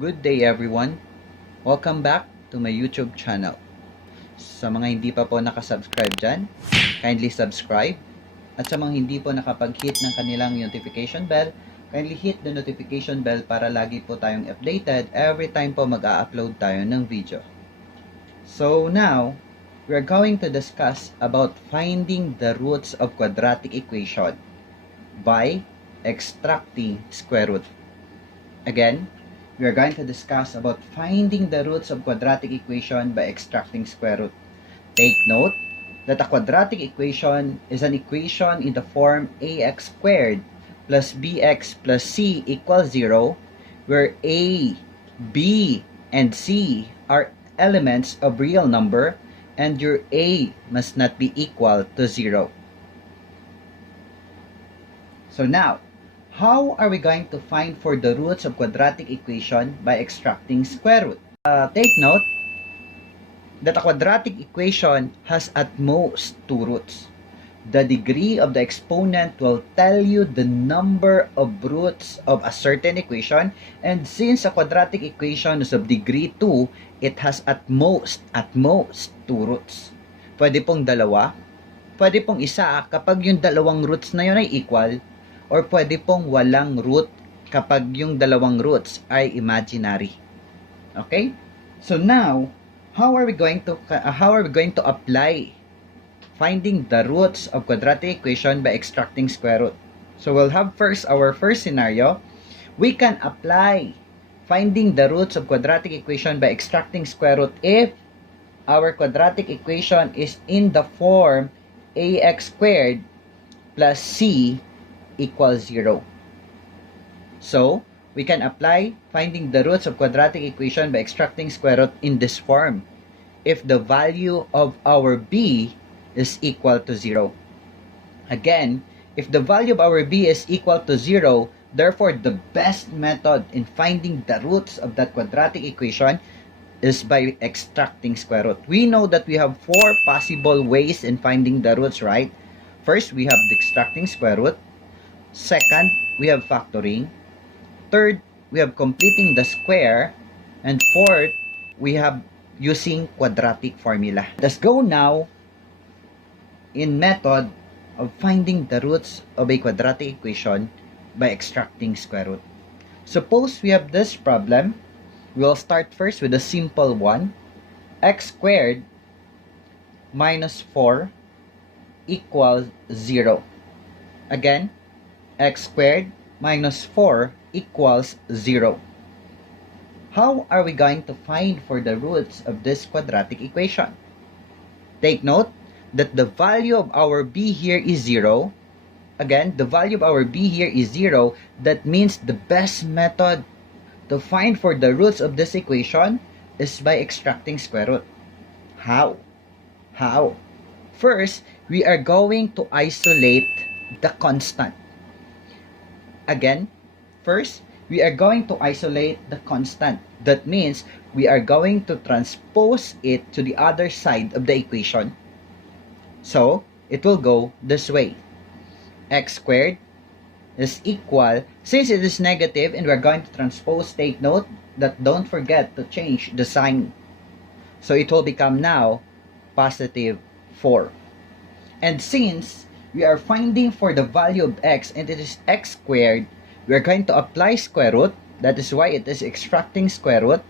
Good day everyone! Welcome back to my YouTube channel. Sa mga hindi pa po nakasubscribe dyan, kindly subscribe. At sa mga hindi po nakapag-hit ng kanilang notification bell, kindly hit the notification bell para lagi po tayong updated every time po mag-a-upload tayo ng video. So now, we're going to discuss about finding the roots of quadratic equation by extracting square root. Again, we are going to discuss about finding the roots of quadratic equation by extracting square root. Take note that a quadratic equation is an equation in the form ax squared plus bx plus c equals 0, where a, b, and c are elements of real number and your a must not be equal to 0. So now, how are we going to find for the roots of quadratic equation by extracting square root? Take note that a quadratic equation has at most two roots. The degree of the exponent will tell you the number of roots of a certain equation, and since a quadratic equation is of degree 2, it has at most two roots. Pwede pong dalawa, pwede pong isa kapag yung dalawang roots na yun ay equal, or pwede pong walang root kapag yung dalawang roots ay imaginary. Okay? So now, how are we going to apply finding the roots of quadratic equation by extracting square root? So we'll have first our first scenario. We can apply finding the roots of quadratic equation by extracting square root if our quadratic equation is in the form ax squared plus c equals 0. So, we can apply finding the roots of quadratic equation by extracting square root in this form if the value of our b is equal to 0. Again, if the value of our b is equal to 0, therefore the best method in finding the roots of that quadratic equation is by extracting square root. We know that we have four possible ways in finding the roots, right? First, we have the extracting square root. Second, we have factoring. Third, we have completing the square. And fourth, we have using quadratic formula. Let's go now in method of finding the roots of a quadratic equation by extracting square root. Suppose we have this problem. We'll start first with a simple one. X squared minus 4 equals 0. Again, x squared minus 4 equals 0. How are we going to find for the roots of this quadratic equation? Take note that the value of our b here is 0. Again, the value of our b here is 0. That means the best method to find for the roots of this equation is by extracting square root. How? First, we are going to isolate the constant. Again, first, we are going to isolate the constant. That means we are going to transpose it to the other side of the equation. So, it will go this way. X squared is equal, since it is negative and we're going to transpose, take note that don't forget to change the sign. So, it will become now positive 4. And since we are finding for the value of x and it is x squared, we are going to apply square root. That is why it is extracting square root,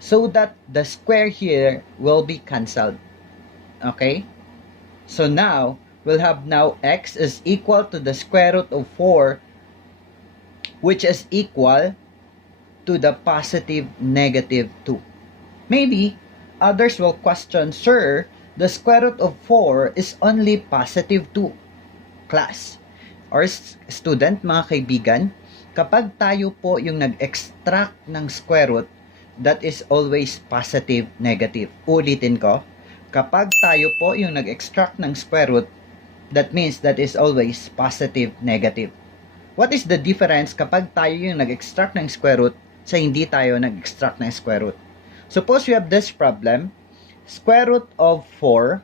so that the square here will be cancelled. Okay? So now, we'll have now x is equal to the square root of 4, which is equal to the positive negative 2. Maybe, others will question, sir, the square root of 4 is only positive 2. Class or student, mga kaibigan, kapag tayo po yung nag-extract ng square root, that is always positive negative. Ulitin ko, kapag tayo po yung nag-extract ng square root, that means that is always positive negative. What is the difference kapag tayo yung nag-extract ng square root sa hindi tayo nag-extract ng square root? Suppose we have this problem. Square root of 4.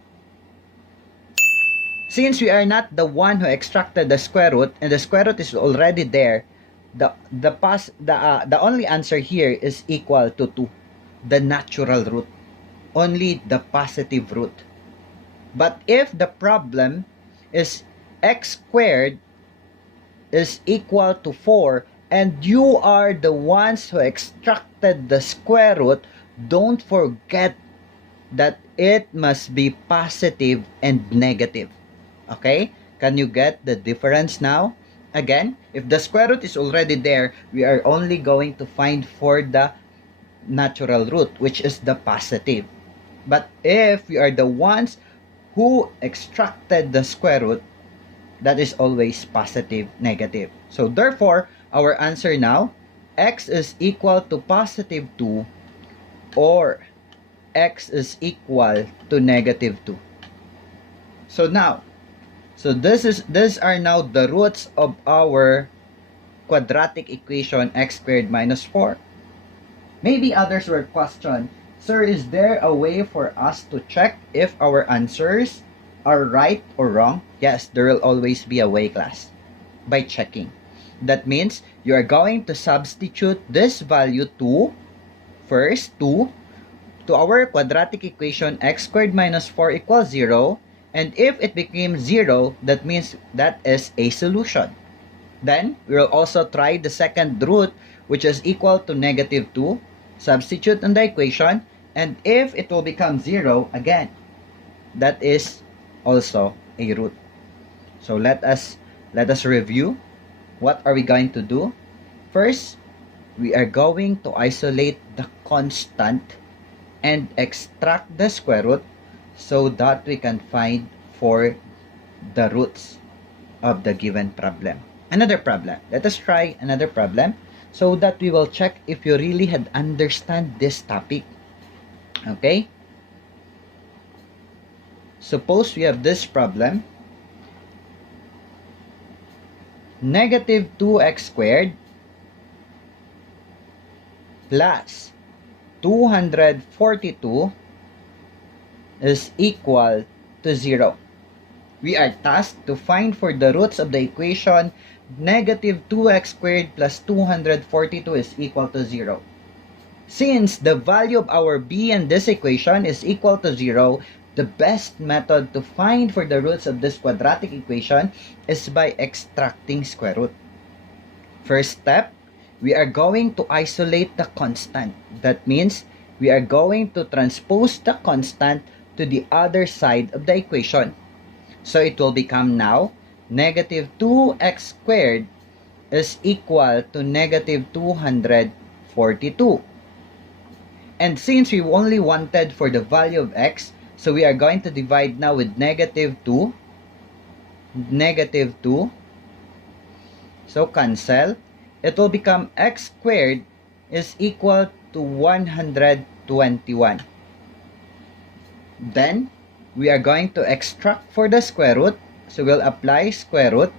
Since we are not the one who extracted the square root and the square root is already there, the only answer here is equal to 2, the natural root, only the positive root. But if the problem is x squared is equal to 4 and you are the ones who extracted the square root, don't forget that it must be positive and negative. Okay? Can you get the difference now? Again, if the square root is already there, we are only going to find for the natural root, which is the positive. But if we are the ones who extracted the square root, that is always positive, negative. So therefore, our answer now, x is equal to positive 2 or x is equal to negative 2. So now, these are now the roots of our quadratic equation x squared minus 4. Maybe others were questioned, sir, is there a way for us to check if our answers are right or wrong? Yes, there will always be a way, class, by checking. That means you are going to substitute this value 2, first 2, to our quadratic equation x squared minus 4 equals 0. And if it became 0, that means that is a solution. Then, we will also try the second root, which is equal to negative 2. Substitute in the equation. And if it will become 0, again, that is also a root. So let us review. What are we going to do? First, we are going to isolate the constant and extract the square root so that we can find for the roots of the given problem. Another problem. Let us try another problem so that we will check if you really had understand this topic. Okay? Suppose we have this problem. Negative 2x squared plus 242 is equal to 0. We are tasked to find for the roots of the equation negative 2x squared plus 242 is equal to 0. Since the value of our b in this equation is equal to 0, the best method to find for the roots of this quadratic equation is by extracting square root. First step, we are going to isolate the constant. That means we are going to transpose the constant to the other side of the equation. So it will become now negative 2x squared is equal to negative 242. And since we only wanted for the value of x, so we are going to divide now with negative 2. Negative 2. So cancel. It will become x squared is equal to 121. Then, we are going to extract for the square root. So we'll apply square root.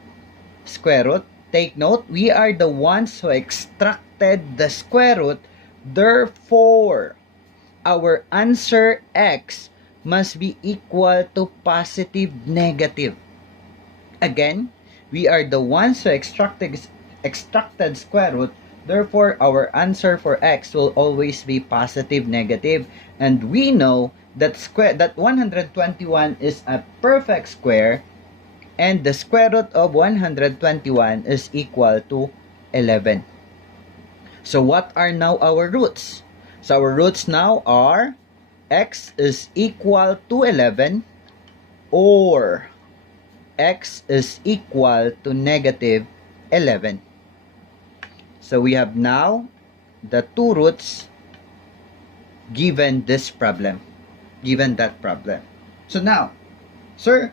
Square root. Take note, we are the ones who extracted the square root. Therefore, our answer x must be equal to positive negative. Again, we are the ones who extracted square root. Therefore, our answer for x will always be positive negative. And we know that 121 is a perfect square, and the square root of 121 is equal to 11. So what are now our roots? So our roots now are x is equal to 11 or x is equal to negative 11. So we have now the two roots given this problem, given that problem. So now, sir,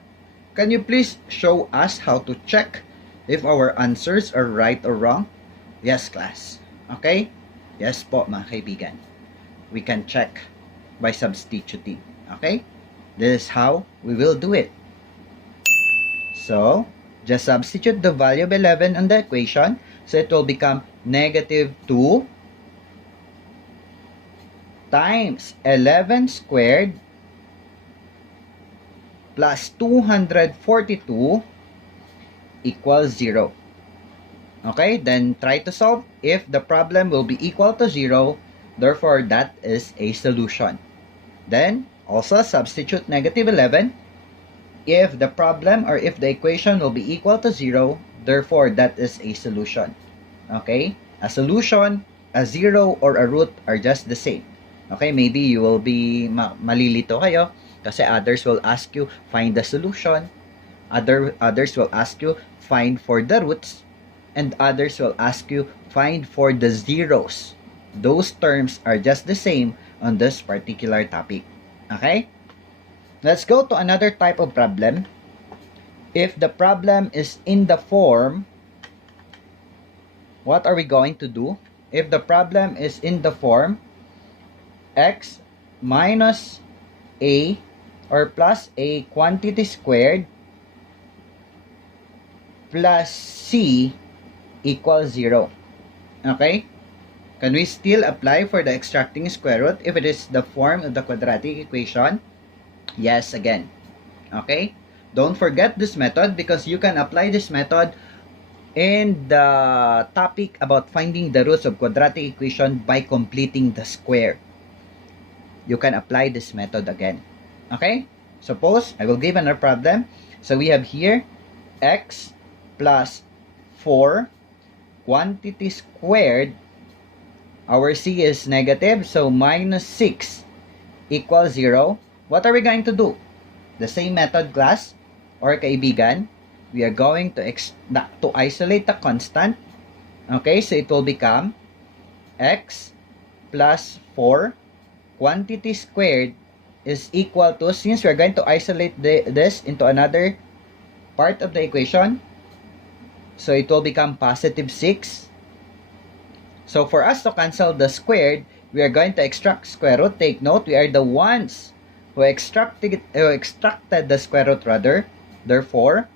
can you please show us how to check if our answers are right or wrong? Yes, class. Okay? Yes po, mga kaibigan. We can check by substituting. Okay? This is how we will do it. So, just substitute the value of 11 on the equation. So, it will become negative 2 times 11 squared plus 242 equals 0. Okay, then try to solve. If the problem will be equal to 0, therefore that is a solution. Then also substitute negative 11. If the problem or if the equation will be equal to 0, therefore that is a solution. Okay, a solution, a 0, or a root are just the same. Okay, maybe you will be malilito kayo kasi others will ask you find the solution. Others will ask you find for the roots, and others will ask you find for the zeros. Those terms are just the same on this particular topic. Okay? Let's go to another type of problem. If the problem is in the form, what are we going to do? If the problem is in the form x minus a or plus a quantity squared plus c equals 0. Okay? Can we still apply for the extracting square root if it is the form of the quadratic equation? Yes, again. Okay? Don't forget this method because you can apply this method in the topic about finding the roots of quadratic equation by completing the square. You can apply this method again. Okay? Suppose I will give another problem. So we have here x plus 4 quantity squared. Our c is negative, so minus 6 equals 0. What are we going to do? The same method, class or kaibigan. We are going to isolate the constant. Okay, so it will become x plus 4 quantity squared is equal to, since we are going to isolate this into another part of the equation, so it will become positive 6. So for us to cancel the squared, we are going to extract square root. Take note, we are the ones who extracted the square root rather. Therefore,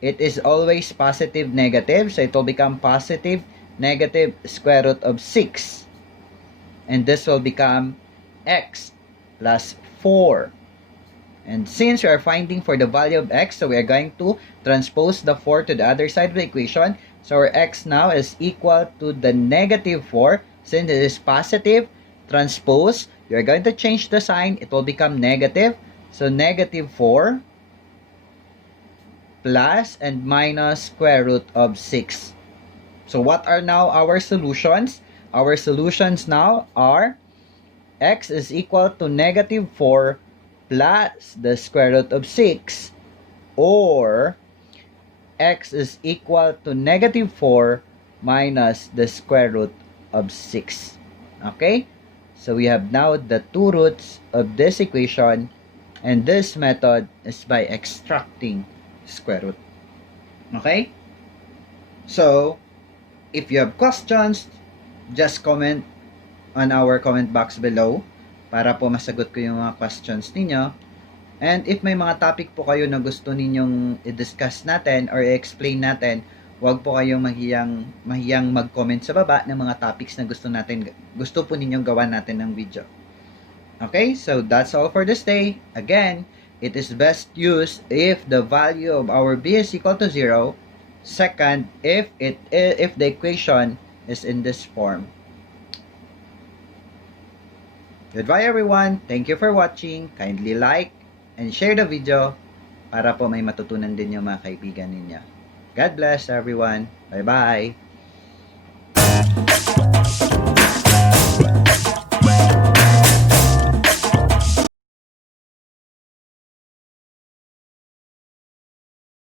it is always positive negative. So it will become positive negative square root of 6. And this will become x plus 4. And since we are finding for the value of x, so we are going to transpose the 4 to the other side of the equation. So our x now is equal to the negative 4. Since it is positive, transpose, we are going to change the sign. It will become negative. So negative 4 plus and minus square root of 6. So what are now our solutions? Our solutions now are x is equal to negative 4 plus the square root of 6, or x is equal to negative 4 minus the square root of 6. Okay? So we have now the two roots of this equation, and this method is by extracting square root. Okay? So, if you have questions, just comment on our comment box below para po masagot ko yung mga questions ninyo. And if may mga topic po kayo na gusto ninyong i-discuss natin or i-explain natin, huwag po kayong mahiyang mag-comment sa baba ng mga topics na gusto po ninyong gawan natin ng video. Okay, so that's all for this day. Again, it is best used if the value of our b is equal to 0. Second, if the equation is in this form. Goodbye everyone. Thank you for watching. Kindly like and share the video para po may matutunan din yung mga kaibigan ninyo. God bless everyone. Bye-bye.